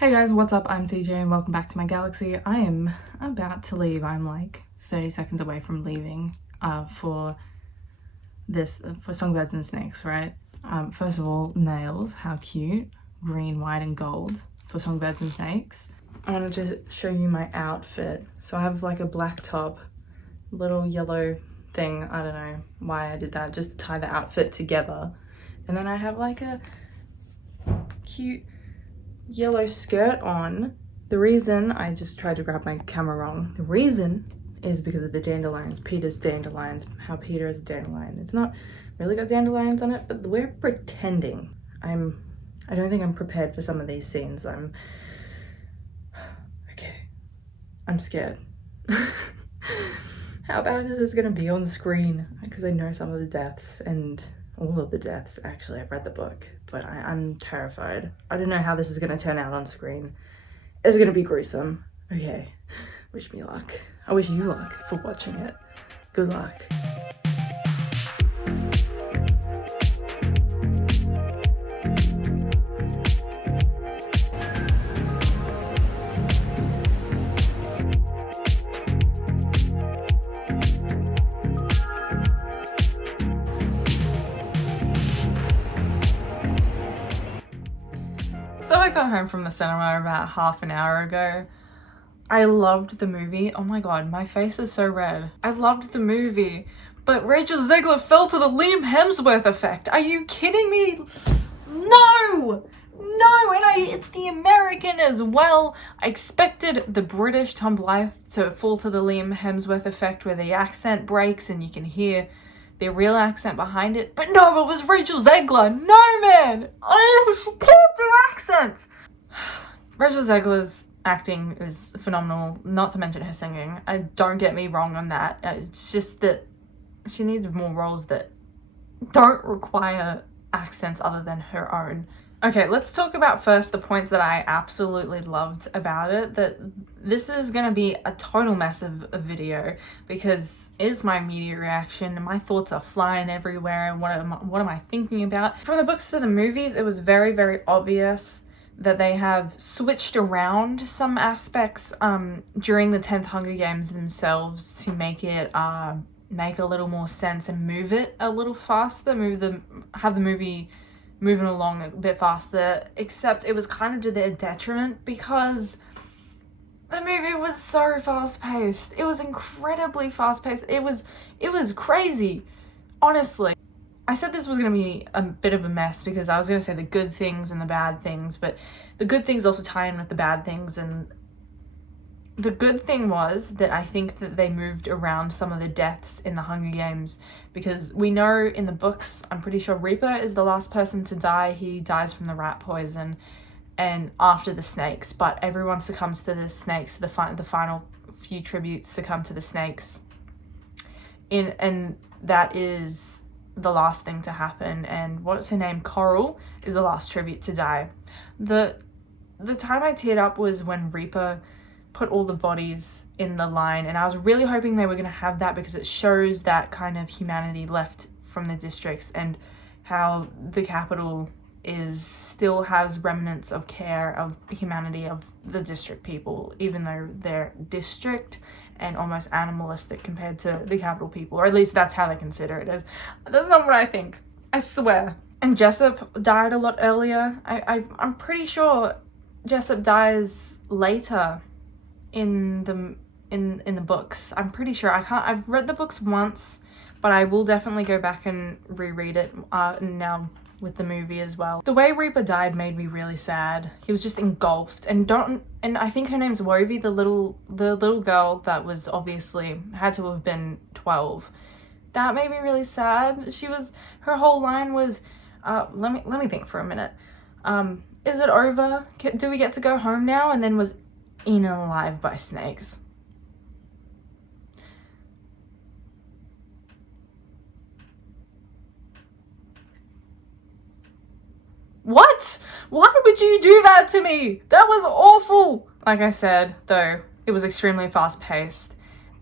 Hey guys, what's up? I'm CJ and welcome back to my galaxy. I am about to leave. I'm like 30 seconds away from leaving for Songbirds and Snakes, right? First of all, nails, how cute. Green, white and gold for Songbirds and Snakes. I wanted to show you my outfit. So I have like a black top, little yellow thing. I don't know why I did that, just to tie the outfit together. And then I have like a cute yellow skirt on. The reason, I just tried to grab my camera wrong, the reason is because of the dandelions, Peter's dandelions, how Peter is a dandelion. It's not really got dandelions on it, but we're pretending. I don't think I'm prepared for some of these scenes. I'm scared. How bad is this gonna be on screen? Because I know some of the deaths, and all of the deaths, actually. I've read the book, but I'm terrified. I don't know how this is gonna turn out on screen. It's gonna be gruesome. Okay, wish me luck. I wish you luck for watching it. Good luck. So I got home from the cinema about half an hour ago. I loved the movie. Oh my god, my face is so red. I loved the movie, but Rachel Zegler fell to the Liam Hemsworth effect. Are you kidding me? No! No, and it's the American as well. I expected the British Tom Blythe to fall to the Liam Hemsworth effect where the accent breaks and you can hear the real accent behind it. But no, it was Rachel Zegler. No, man! Oh, she can't do accents! Rachel Zegler's acting is phenomenal, not to mention her singing. Don't get me wrong on that. It's just that she needs more roles that don't require accents other than her own. Okay, let's talk about first the points that I absolutely loved about it. That this is gonna be a total mess of a video because it's my immediate reaction and my thoughts are flying everywhere and what am I thinking about. From the books to the movies, it was very, very obvious that they have switched around some aspects during the 10th Hunger Games themselves to make it make a little more sense and move it a little faster, have the movie moving along a bit faster, except it was kind of to their detriment because the movie was so fast-paced. It was incredibly fast-paced. It was crazy, honestly. I said this was going to be a bit of a mess because I was going to say the good things and the bad things, but the good things also tie in with the bad things. And the good thing was that I think that they moved around some of the deaths in the Hunger Games because we know in the books, I'm pretty sure Reaper is the last person to die. He dies from the rat poison and after the snakes, but everyone succumbs to the snakes. The final few tributes succumb to the snakes. And that is the last thing to happen, and what's her name, Coral, is the last tribute to die. The time I teared up was when Reaper put all the bodies in the line, and I was really hoping they were going to have that because it shows that kind of humanity left from the districts and how the capital still has remnants of care of humanity of the district people, even though they're district and almost animalistic compared to the capital people, or at least that's how they consider it as. That's not what I think, I swear. And Jessup died a lot earlier. I'm pretty sure Jessup dies later in the books. I'm pretty sure. I've read the books once, but I will definitely go back and reread it now with the movie as well. The way Reaper died made me really sad. He was just engulfed, and I think her name's Wovie, the little girl that was obviously had to have been 12. That made me really sad. Her whole line was, let me think for a minute. Is it over? Do we get to go home now? And then was eaten alive by snakes. What? Why would you do that to me? That was awful. Like I said, though, it was extremely fast-paced,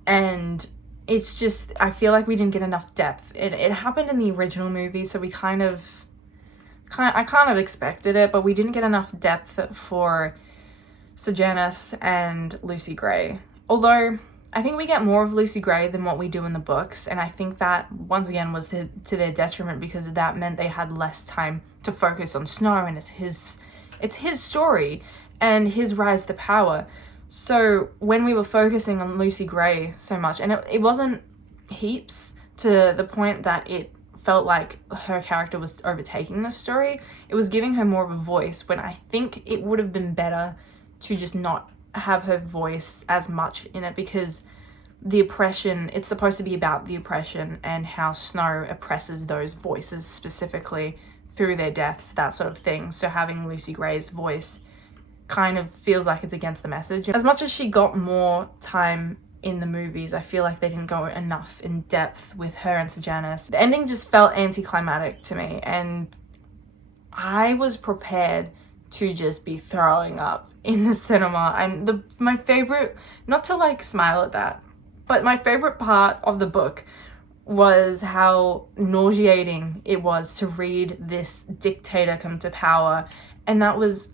and it's just, I feel like we didn't get enough depth. It happened in the original movie, so I kind of expected it, but we didn't get enough depth for Sejanus and Lucy Gray. Although I think we get more of Lucy Gray than what we do in the books, and I think that once again was to their detriment, because that meant they had less time to focus on Snow, and it's his story and his rise to power. So when we were focusing on Lucy Gray so much, and it wasn't heaps to the point that it felt like her character was overtaking the story, it was giving her more of a voice, when I think it would have been better to just not have her voice as much in it, because the oppression, it's supposed to be about the oppression and how Snow oppresses those voices specifically through their deaths, that sort of thing. So having Lucy Gray's voice kind of feels like it's against the message. As much as she got more time in the movies, I feel like they didn't go enough in depth with her and Sejanus. The ending just felt anticlimactic to me, and I was prepared to just be throwing up in the cinema. And my favorite, not to like smile at that, but my favorite part of the book was how nauseating it was to read this dictator come to power, and that was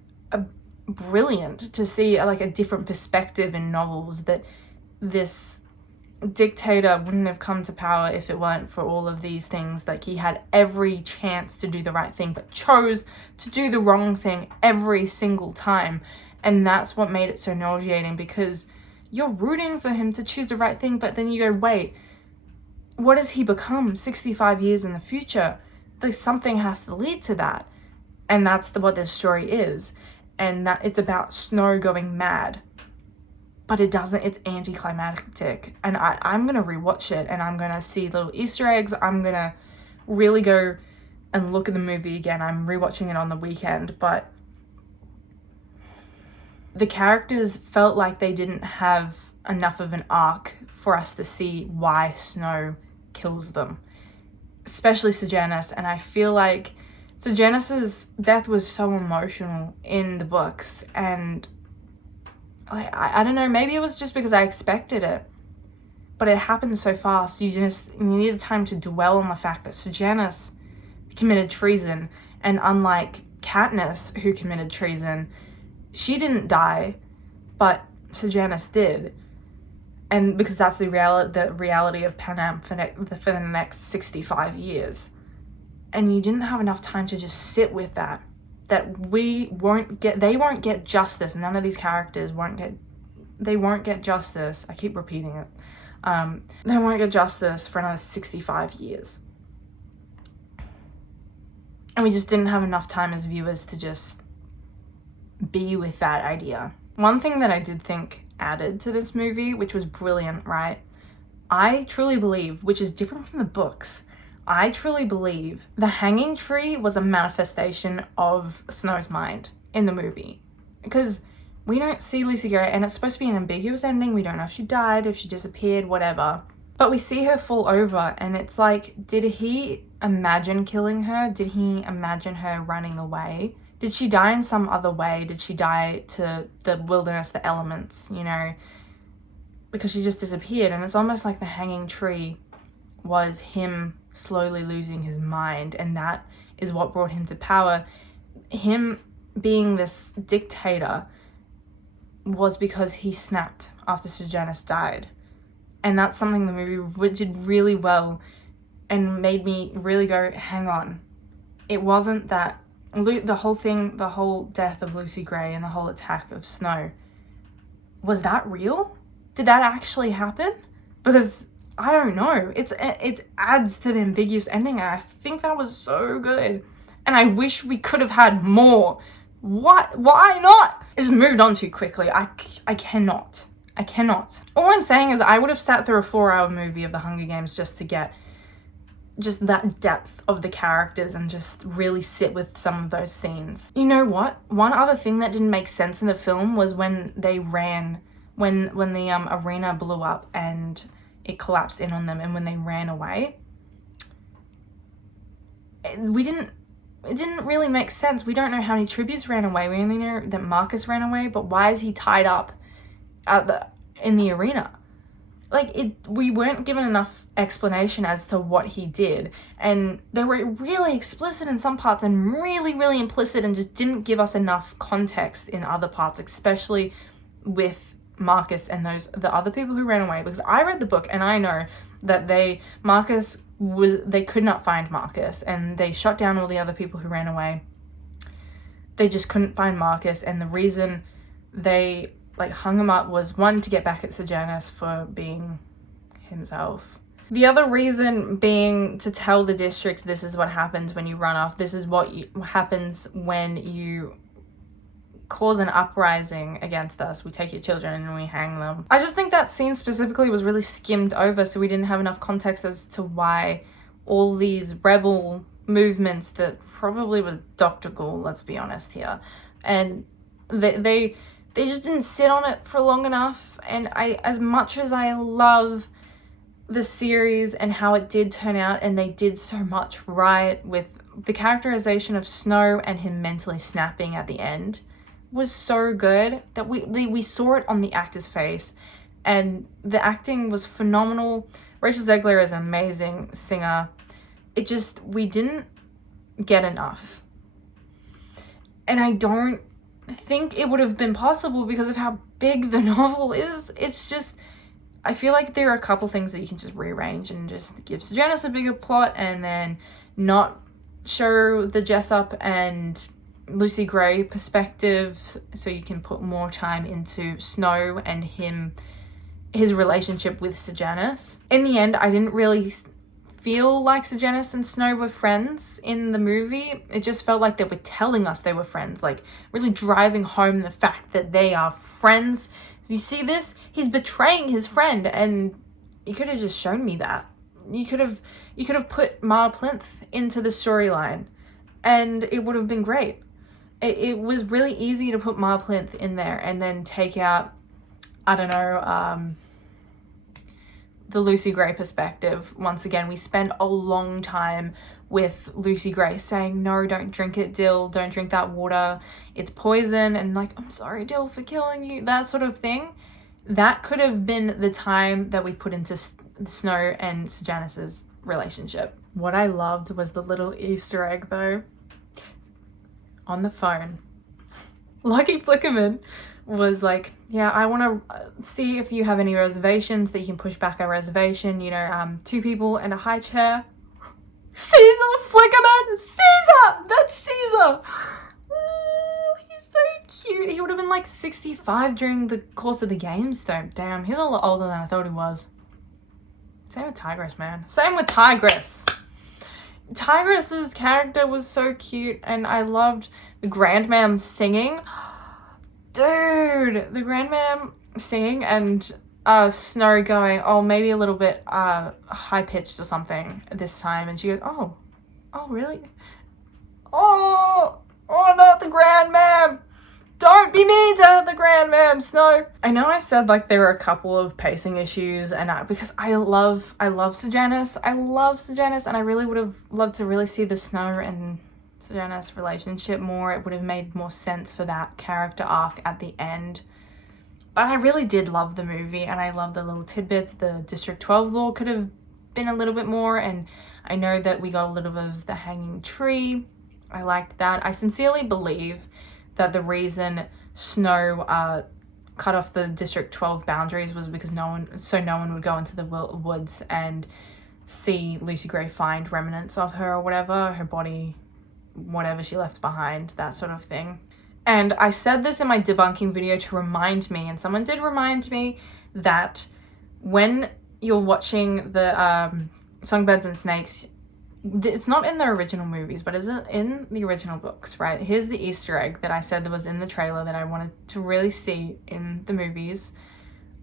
brilliant to see like a different perspective in novels, that this dictator wouldn't have come to power if it weren't for all of these things. Like, he had every chance to do the right thing but chose to do the wrong thing every single time, and that's what made it so nauseating, because you're rooting for him to choose the right thing, but then you go, wait, what does he become 65 years in the future? Like, something has to lead to that, and that's what this story is. And that it's about Snow going mad, but it doesn't, it's anticlimactic. And I'm gonna rewatch it, and I'm gonna see little Easter eggs. I'm gonna really go and look at the movie again. I'm rewatching it on the weekend, but the characters felt like they didn't have enough of an arc for us to see why Snow kills them, especially Sejanus. And I feel like Sejanus's death was so emotional in the books, and I don't know, maybe it was just because I expected it, but it happened so fast. You needed time to dwell on the fact that Sejanus committed treason, and unlike Katniss, who committed treason, she didn't die, but Sejanus did. And because that's the reality of Panem for the next 65 years. And you didn't have enough time to just sit with that they won't get justice. None of these characters won't get justice. I keep repeating it. They won't get justice for another 65 years. And we just didn't have enough time as viewers to just be with that idea. One thing that I did think added to this movie, which was brilliant, right? I truly believe, which is different from the books, I truly believe the hanging tree was a manifestation of Snow's mind in the movie. Because we don't see Lucy Gray, and it's supposed to be an ambiguous ending. We don't know if she died, if she disappeared, whatever. But we see her fall over, and it's like, did he imagine killing her? Did he imagine her running away? Did she die in some other way? Did she die to the wilderness, the elements, you know? Because she just disappeared, and it's almost like the hanging tree was him slowly losing his mind, and that is what brought him to power. Him being this dictator was because he snapped after Sejanus died, and that's something the movie did really well and made me really go, hang on, it wasn't that the whole death of Lucy Gray and the whole attack of Snow, was that real? Did that actually happen? Because I don't know. It adds to the ambiguous ending, and I think that was so good. And I wish we could have had more. What? Why not? It just moved on too quickly. I cannot. All I'm saying is I would have sat through a 4-hour movie of The Hunger Games just to get just that depth of the characters and just really sit with some of those scenes. You know what? One other thing that didn't make sense in the film was when they ran, when the arena blew up and it collapsed in on them, and when they ran away. It didn't really make sense. We don't know how many tributes ran away. We only know that Marcus ran away, but why is he tied up in the arena? we weren't given enough explanation as to what he did, and they were really explicit in some parts and really, really implicit, and just didn't give us enough context in other parts, especially with Marcus and the other people who ran away. Because I read the book and I know that they could not find Marcus, and they shot down all the other people who ran away. They just couldn't find Marcus, and the reason they hung him up was, one, to get back at Sejanus for being himself. The other reason being to tell the districts, this is what happens when you run off. This is what happens when you cause an uprising against us. We take your children and we hang them. I just think that scene specifically was really skimmed over, so we didn't have enough context as to why all these rebel movements that probably was Dr. Ghoul, let's be honest here, and they just didn't sit on it for long enough. And as much as I love the series and how it did turn out, and they did so much right with the characterization of Snow and him mentally snapping at the end, was so good that we saw it on the actor's face, and the acting was phenomenal. Rachel Zegler is an amazing singer. We didn't get enough, and I don't think it would have been possible because of how big the novel is. It's just, I feel like there are a couple things that you can just rearrange and just give Sejanus a bigger plot, and then not show the Jessup and Lucy Gray perspective, so you can put more time into Snow and his relationship with Sejanus. In the end, I didn't really feel like Sejanus and Snow were friends in the movie. It just felt like they were telling us they were friends, really driving home the fact that they are friends. You see this? He's betraying his friend, and you could have just shown me that. You could have put Mar Plinth into the storyline, and it would have been great. It was really easy to put Mar Plinth in there and then take out, I don't know, the Lucy Gray perspective. Once again, we spend a long time with Lucy Gray saying, no, don't drink it, Dill, don't drink that water, it's poison, and I'm sorry, Dill, for killing you, that sort of thing. That could have been the time that we put into Snow and Sejanus's relationship. What I loved was the little Easter egg, though. On the phone, Lucky Flickerman was like, yeah, I want to see if you have any reservations that you can push back our reservation, 2 people and a high chair. Caesar Flickerman! Caesar! That's Caesar! Oh, he's so cute. He would have been 65 during the course of the games, though. Damn, he's a lot older than I thought he was. Same with Tigress, man. Same with Tigress. Tigress's character was so cute, and I loved the Grandmam singing. Dude, the Grandmam singing and Snow going, oh, maybe a little bit high-pitched or something this time, and she goes, oh, really? Oh, not the Grandmam! Don't be mean to the Grandmam, Snow! I know I said there were a couple of pacing issues, and because I love Sejanus. I love Sejanus, and I really would have loved to really see the Snow and Sejanus relationship more. It would have made more sense for that character arc at the end. But I really did love the movie, and I love the little tidbits. The District 12 lore could have been a little bit more, and I know that we got a little bit of the hanging tree. I liked that. I sincerely believe that the reason Snow cut off the District 12 boundaries was because no one would go into the woods and see Lucy Gray find remnants of her or whatever, her body, whatever she left behind, that sort of thing. And I said this in my debunking video to remind me, and someone did remind me, that when you're watching the Songbirds and Snakes, it's not in the original movies, but is it in the original books, right? Here's the Easter egg that I said that was in the trailer that I wanted to really see in the movies.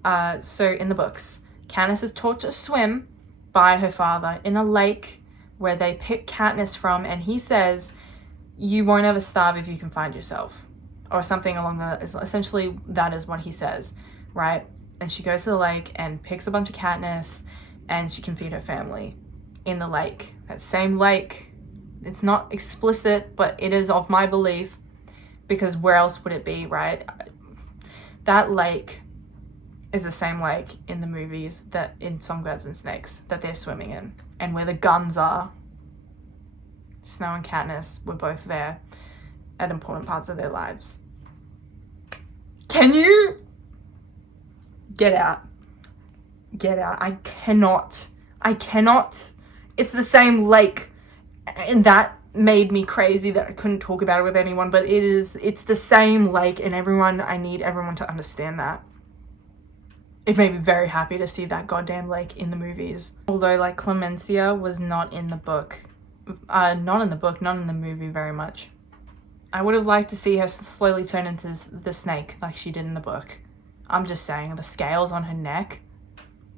So in the books, Katniss is taught to swim by her father in a lake where they pick Katniss from, and he says, you won't ever starve if you can find yourself, or something along essentially that is what he says, right? And she goes to the lake and picks a bunch of Katniss, and she can feed her family in the lake. That same lake, it's not explicit, but it is of my belief, because where else would it be, right? That lake is the same lake in the movies that in Songbirds and Snakes that they're swimming in, and where the guns are. Snow and Katniss were both there at important parts of their lives. Can you get out? Get out. I cannot. It's the same lake, and that made me crazy that I couldn't talk about it with anyone, but it's the same lake, and I need everyone to understand that. It made me very happy to see that goddamn lake in the movies. Although, like, Clemencia was not in the book. Not in the movie very much. I would have liked to see her slowly turn into the snake like she did in the book. I'm just saying, the scales on her neck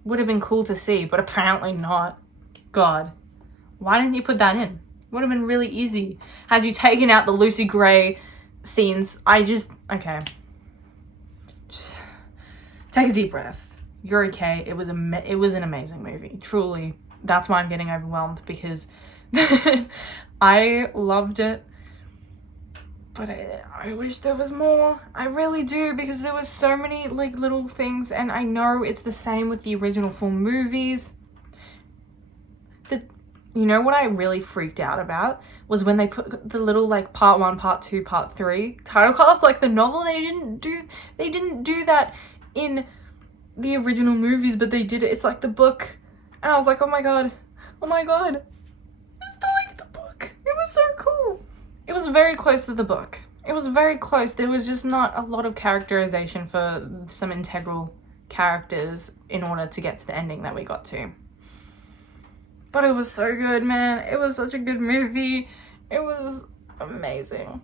would have been cool to see, but apparently not. God, why didn't you put that in? Would have been really easy. Had you taken out the Lucy Gray scenes, okay. Just take a deep breath. You're okay. It was an amazing movie. Truly. That's why I'm getting overwhelmed, because I loved it. But I wish there was more. I really do, because there was so many like little things, and I know it's the same with the original 4 movies. You know what I really freaked out about was when they put the little like part 1, part 2, part 3 title cards like the novel. They didn't do that in the original movies, but they did it. It's like the book, and I was like, oh my god, it's like the book. It was so cool. It was very close to the book. It was very close. There was just not a lot of characterization for some integral characters in order to get to the ending that we got to. But it was so good, man. It was such a good movie. It was amazing.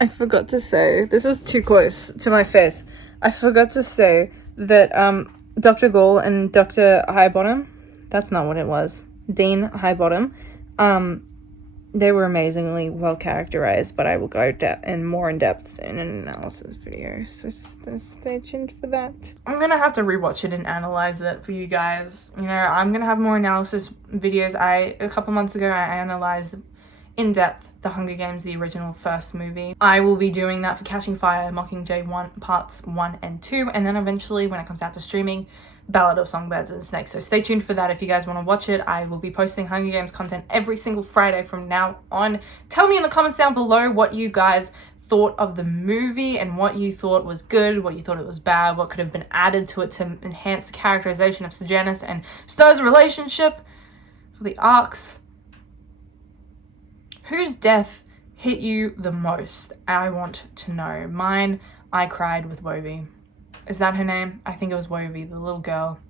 I forgot to say, this is too close to my face. I forgot to say that Dr. Gall and Dr. Highbottom, that's not what it was, Dean Highbottom, they were amazingly well characterized, but I will go more in depth in an analysis video, so stay tuned for that. I'm gonna have to rewatch it and analyze it for you guys. You know, I'm gonna have more analysis videos. A couple months ago, I analyzed in depth The Hunger Games, the original first movie. I will be doing that for Catching Fire, Mockingjay 1, parts 1 and 2, and then eventually, when it comes out to streaming, Ballad of Songbirds and Snakes. So stay tuned for that if you guys want to watch it. I will be posting Hunger Games content every single Friday from now on. Tell me in the comments down below what you guys thought of the movie and what you thought was good, what you thought it was bad, what could have been added to it to enhance the characterization of Sejanus and Snow's relationship for the arcs. Whose death hit you the most? I want to know. Mine, I cried with Wovie. Is that her name? I think it was Wovie, the little girl.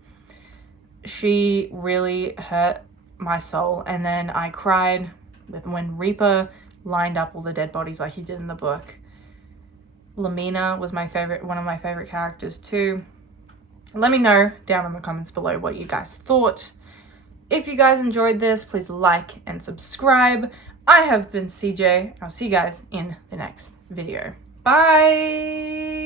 She really hurt my soul. And then I cried with when Reaper lined up all the dead bodies like he did in the book. Lamina was one of my favorite characters too. Let me know down in the comments below what you guys thought. If you guys enjoyed this, please like and subscribe. I have been CJ. I'll see you guys in the next video. Bye!